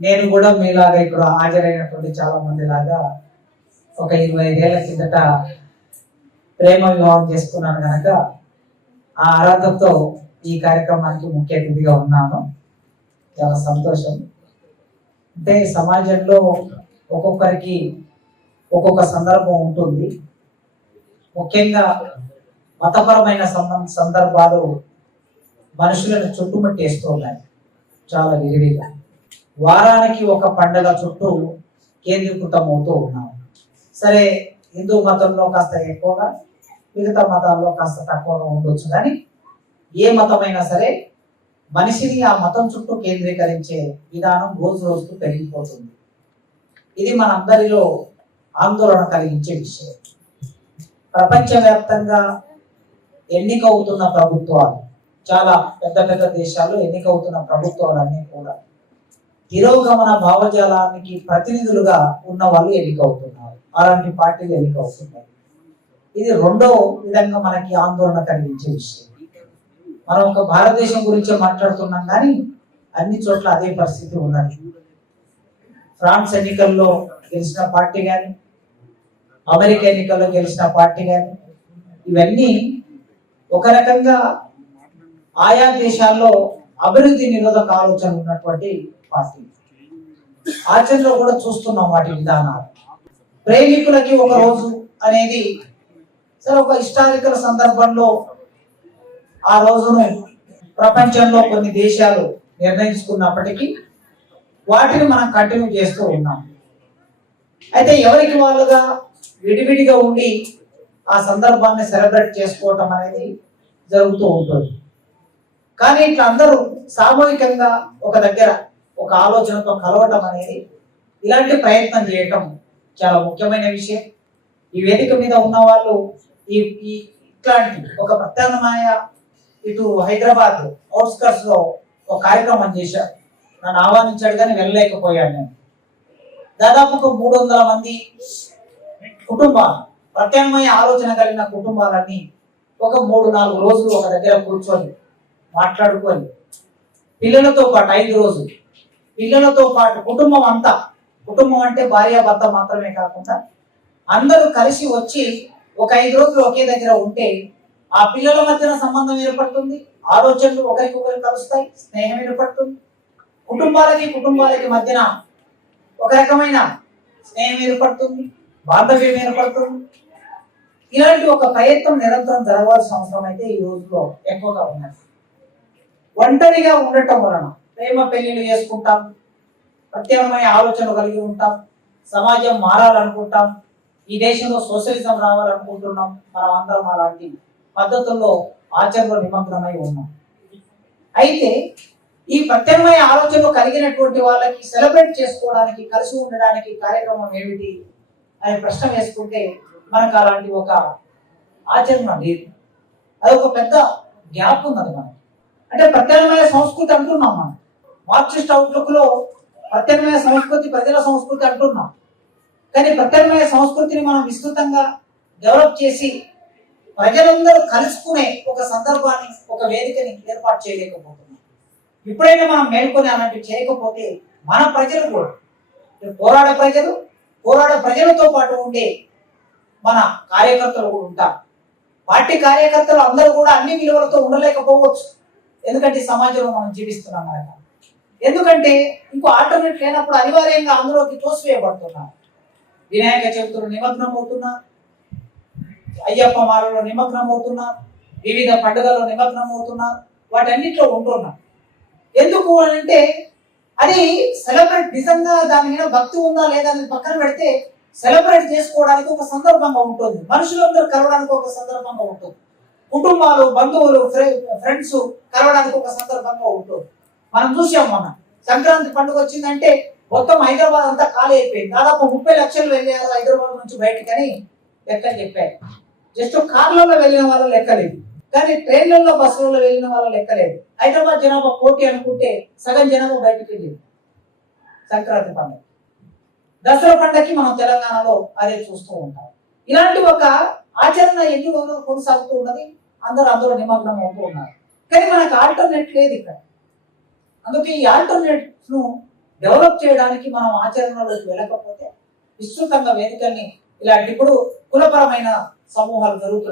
నేను కూడా మీలాగా ఇక్కడ హాజరైనటువంటి చాలా మంది లాగా ఒక ఇరవై ఐదేళ్ళ కిందట ప్రేమ వివాహం చేసుకున్నాను కనుక ఆ ఆరాధనతో ఈ కార్యక్రమానికి ముఖ్య అతిథిగా ఉన్నాను. చాలా సంతోషం. అంటే సమాజంలో ఒక్కొక్కరికి ఒక్కొక్క సందర్భం ఉంటుంది. ముఖ్యంగా మతపరమైన సంబంధ సందర్భాలు మనుషులను చుట్టుముట్టేస్తూ ఉన్నాయి. చాలా విరివిగా. వారానికి ఒక పండగ చుట్టూ కేంద్రీకృతం అవుతూ ఉన్నాం. సరే హిందూ మతంలో కాస్త ఎక్కువగా మిగతా మతాల్లో కాస్త తక్కువగా ఉండొచ్చు కానీ ఏ మతమైనా సరే మనిషిని ఆ మతం చుట్టూ కేంద్రీకరించే విధానం రోజు రోజుకు పెరిగిపోతుంది. ఇది మనందరిలో ఆందోళన కలిగించే విషయం. ప్రపంచవ్యాప్తంగా ఎన్నికవుతున్న ప్రభుత్వాలు చాలా పెద్ద పెద్ద దేశాలు ఎన్నికవుతున్న ప్రభుత్వాలన్నీ కూడా తిరోగమన భావజాలానికి ప్రతినిధులుగా ఉన్న వాళ్ళు ఎన్నికవుతున్నారు. అలాంటి పార్టీలు ఎన్నికవుతున్నాయి. ఇది రెండో విధంగా మనకి ఆందోళన కలిగించే విషయం. మనం ఒక భారతదేశం గురించి మాట్లాడుతున్నాం కానీ అన్ని చోట్ల అదే పరిస్థితి ఉన్నది. ఫ్రాన్స్ ఎన్నికల్లో గెలిచిన పార్టీ కానీ అమెరికా ఎన్నికల్లో గెలిచిన పార్టీ కానీ ఇవన్నీ ఒక రకంగా ఆయా దేశాల్లో అభివృద్ధి నిరోధక ఆలోచన ఉన్నటువంటి పార్టీ ఆచరణలో కూడా చూస్తున్నాం వాటి విధానాలు. ప్రేమికులకి ఒక రోజు అనేది సరే ఒక హిస్టారికల్ సందర్భంలో ఆ రోజును ప్రపంచంలో కొన్ని దేశాలు నిర్ణయించుకున్నప్పటికీ వాటిని మనం కంటిన్యూ చేస్తూ ఉన్నాం. అయితే ఎవరికి వాళ్ళుగా విడివిడిగా ఉండి ఆ సందర్భాన్ని సెలబ్రేట్ చేసుకోవటం అనేది జరుగుతూ ఉంటుంది. కానీ ఇట్లా అందరూ సామూహికంగా ఒక దగ్గర ఒక ఆలోచనతో కలవటం అనేది ఇలాంటి ప్రయత్నం చేయటం చాలా ముఖ్యమైన విషయం. ఈ వేదిక మీద ఉన్న వాళ్ళు ఈ ఈ ఇట్లాంటి ఒక ప్రత్యామ్నాయ ఇటు హైదరాబాద్ అవుట్స్కట్స్లో ఒక కార్యక్రమం చేశారు. నన్ను ఆహ్వానించాడు కానీ వెళ్ళలేకపోయాను నేను. దాదాపు ఒక మూడు వందల మంది కుటుంబాలు ప్రత్యామ్నాయ ఆలోచన కలిగిన కుటుంబాలన్నీ ఒక మూడు నాలుగు రోజులు ఒక దగ్గర కూర్చొని మాట్లాడుకొని పిల్లలతో పాటు ఐదు రోజులు పిల్లలతో పాటు కుటుంబం అంతా కుటుంబం అంటే భార్య భర్త మాత్రమే కాకుండా అందరూ కలిసి వచ్చి ఒక ఐదు రోజులు ఒకే దగ్గర ఉంటే ఆ పిల్లల మధ్యన సంబంధం ఏర్పడుతుంది ఆలోచనలు ఒకరికొకరు కలుస్తాయి స్నేహం ఏర్పడుతుంది. కుటుంబాలకి కుటుంబాలకి మధ్యన ఒక రకమైన స్నేహం ఏర్పడుతుంది బాంధవ్యం ఏర్పడుతుంది. ఇలాంటి ఒక ప్రయత్నం నిరంతరం జరగవలసిన అవసరం అయితే ఈ రోజులో ఎక్కువగా ఉన్నది. ఒంటరిగా ఉండటం వలన ప్రేమ పెళ్ళిళ్ళు చేసుకుంటాం. ప్రత్యామ్నాయ ఆలోచనలు కలిగి ఉంటాం. సమాజం మారాలనుకుంటాం. ఈ దేశంలో సోషలిజం రావాలనుకుంటున్నాం. మనం అందరం అలాంటి పద్ధతుల్లో ఆచరణలో నిమగ్నమై ఉన్నాం. అయితే ఈ ప్రత్యామ్నాయ ఆలోచనలు కలిగినటువంటి వాళ్ళకి సెలబ్రేట్ చేసుకోవడానికి కలిసి ఉండడానికి కార్యక్రమం ఏమిటి అనే ప్రశ్న వేసుకుంటే మనకు అలాంటి ఒక ఆచరణ లేదు. అదొక పెద్ద గ్యాప్ ఉన్నది మనకి. అంటే ప్రత్యామ్నాయ సంస్కృతి అంటున్నాం మనం. మార్క్సిస్ట్ అవుట్లుక్లో ప్రత్యామ్నాయ సంస్కృతి ప్రజల సంస్కృతి అంటున్నాం. కానీ ప్రత్యామ్నాయ సంస్కృతిని మనం విస్తృతంగా డెవలప్ చేసి ప్రజలందరూ కలుసుకునే ఒక సందర్భాన్ని ఒక వేదికని ఏర్పాటు చేయలేకపోతున్నాం. ఇప్పుడైనా మనం మేల్కొని అలాంటివి చేయకపోతే మన ప్రజలు కూడా పోరాడే ప్రజలు పోరాడే ప్రజలతో పాటు ఉండే మన కార్యకర్తలు కూడా ఉంటారు. పార్టీ కార్యకర్తలు అందరూ కూడా అన్ని విలువలతో ఉండలేకపోవచ్చు. ఎందుకంటే ఈ సమాజంలో మనం జీవిస్తున్నాం కనుక ఎందుకంటే ఇంకో ఆల్టర్నేట్ లేనప్పుడు అనివార్యంగా అందులోకి తోసివేయబడుతున్నారు. వినాయక చవితిలో నిమగ్నం అవుతున్నారు అయ్యప్ప మాలలో నిమగ్నం అవుతున్నారు వివిధ పండుగల్లో నిమగ్నం అవుతున్నారు వాటన్నిటిలో ఉంటున్నారు ఎందుకు అని అంటే అది సెలబ్రేట్ నిజంగా దాని మీద భక్తి ఉందా లేదా అనేది పక్కన పెడితే సెలబ్రేట్ చేసుకోవడానికి ఒక సందర్భంగా ఉంటుంది. మనుషులందరూ కలవడానికి ఒక సందర్భంగా ఉంటుంది. కుటుంబాలు బంధువులు ఫ్రెండ్స్ కలవడానికి ఒక సందర్భంగా ఉంటుంది. మనం చూసాం మొన్న. సంక్రాంతి పండుగ వచ్చిందంటే మొత్తం హైదరాబాద్ అంతా ఖాళీ అయిపోయింది. దాదాపు ముప్పై లక్షలు వెళ్ళారు హైదరాబాద్ నుంచి బయటకని లెక్కలు చెప్పారు. జస్ట్ కార్లలో వెళ్ళిన వాళ్ళు లెక్కలేదు. కానీ ట్రైన్లలో బస్సులలో వెళ్ళిన వాళ్ళు లెక్కలేదు. హైదరాబాద్ జనాభా కోటి అనుకుంటే సగం జనాభా బయటకు వెళ్ళింది సంక్రాంతి పండుగ. దసరా పండగకి మనం తెలంగాణలో అదే చూస్తూ ఉంటాం. ఇలాంటి ఒక ఆచరణ ఎన్ని రోజులు కొనసాగుతూ ఉన్నది? అందరూ అందులో నిమగ్నం అవుతూ ఉన్నారు. కానీ మనకు ఆల్టర్నేట్ లేదు ఇక్కడ. అందుకే ఈ ఆల్టర్నేట్ను డెవలప్ చేయడానికి మనం ఆచరణలోకి వెళ్ళకపోతే విస్తృతంగా వేదికల్ని ఇలాంటి ఇప్పుడు కులపరమైన సమూహాలు జరుగుతున్నాయి.